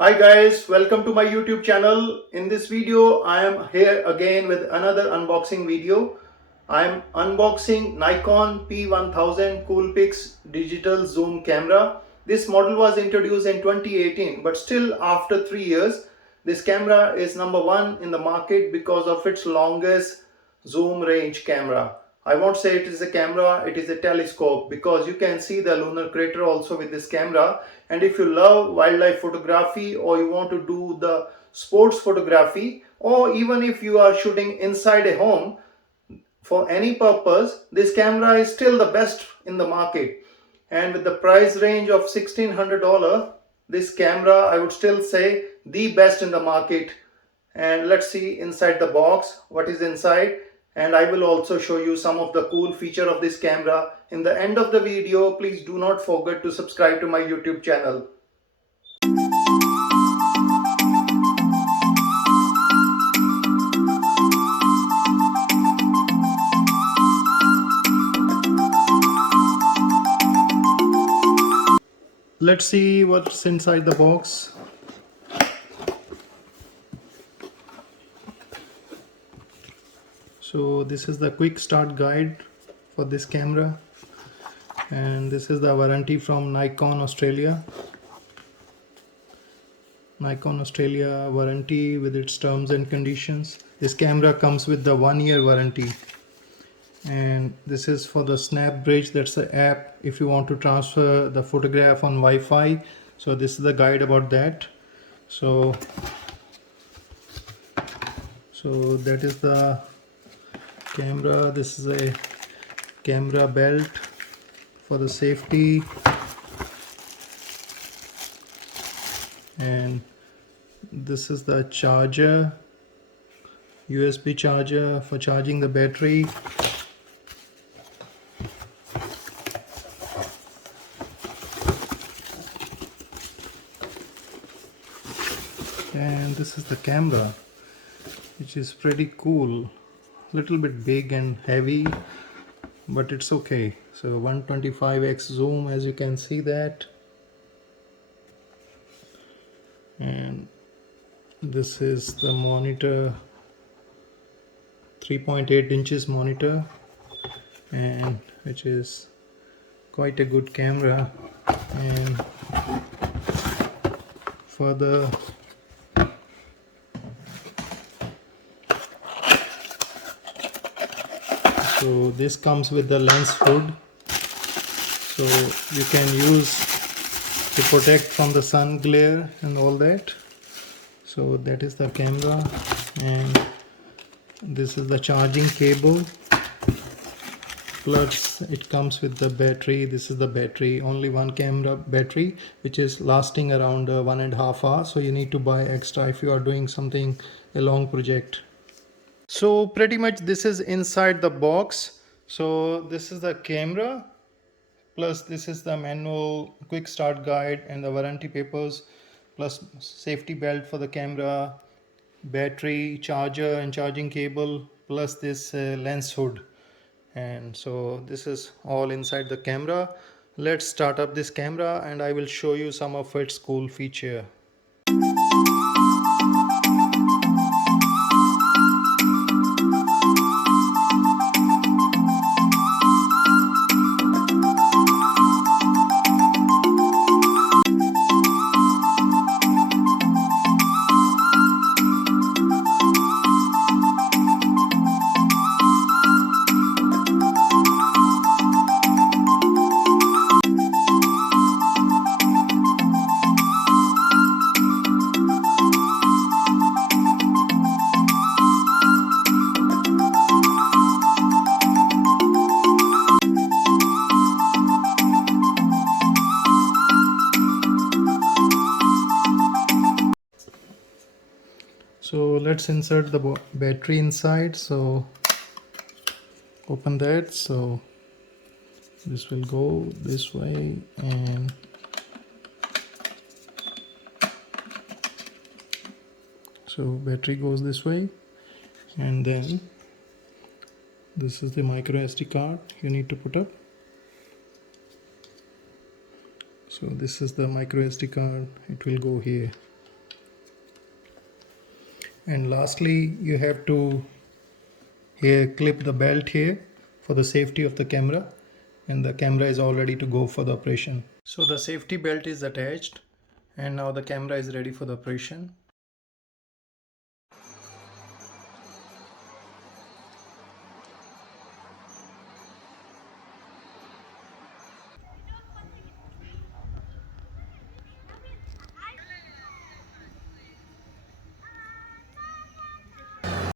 Hi guys, welcome to my YouTube channel. In this video, I am here again with another unboxing video. I am unboxing Nikon P1000 Coolpix digital zoom camera. This model was introduced in 2018, but still after 3 years, this camera is number one in the market because of its longest zoom range camera. I won't say it is a camera, it is a telescope, because you can see the lunar crater also with this camera. And if you love wildlife photography, or you want to do the sports photography, or even if you are shooting inside a home for any purpose, this camera is still the best in the market. And with the price range of $1,600, this camera I would still say the best in the market. And let's see inside the box what is inside, and I will also show you some of the cool feature of this camera in the end of the video. Please do not forget to subscribe to my YouTube channel. Let's see what's inside the box. So this is the quick start guide for this camera, and this is the warranty from Nikon Australia. Nikon Australia warranty with its terms and conditions. This camera comes with the 1-year warranty, and this is for the Snap Bridge. That's the app if you want to transfer the photograph on Wi-Fi. So this is the guide about that. So that is the camera. This is a camera belt for the safety, and this is the charger, USB charger for charging the battery. And this is the camera, which is pretty cool. Little bit big and heavy, but it's okay. So 125x zoom, as you can see that. And this is the monitor, 3.8 inches monitor, and which is quite a good camera. And further, so this comes with the lens hood, so you can use to protect from the sun glare and all that. So that is the camera, and this is the charging cable, plus it comes with the battery. This is the battery, only one camera battery, which is lasting around 1.5 hours, so you need to buy extra if you are doing something, a long project. So pretty much this is inside the box. So this is the camera, plus this is the manual quick start guide and the warranty papers, plus safety belt for the camera, battery, charger and charging cable, plus this lens hood. And so this is all inside the camera. Let's start up this camera and I will show you some of its cool feature. So let's insert the battery inside. So open that. So this will go this way, and so battery goes this way, and then this is the micro SD card you need to put up. So this is the micro SD card, it will go here. And lastly, you have to here clip the belt here for the safety of the camera, and the camera is all ready to go for the operation. So the safety belt is attached and now the camera is ready for the operation.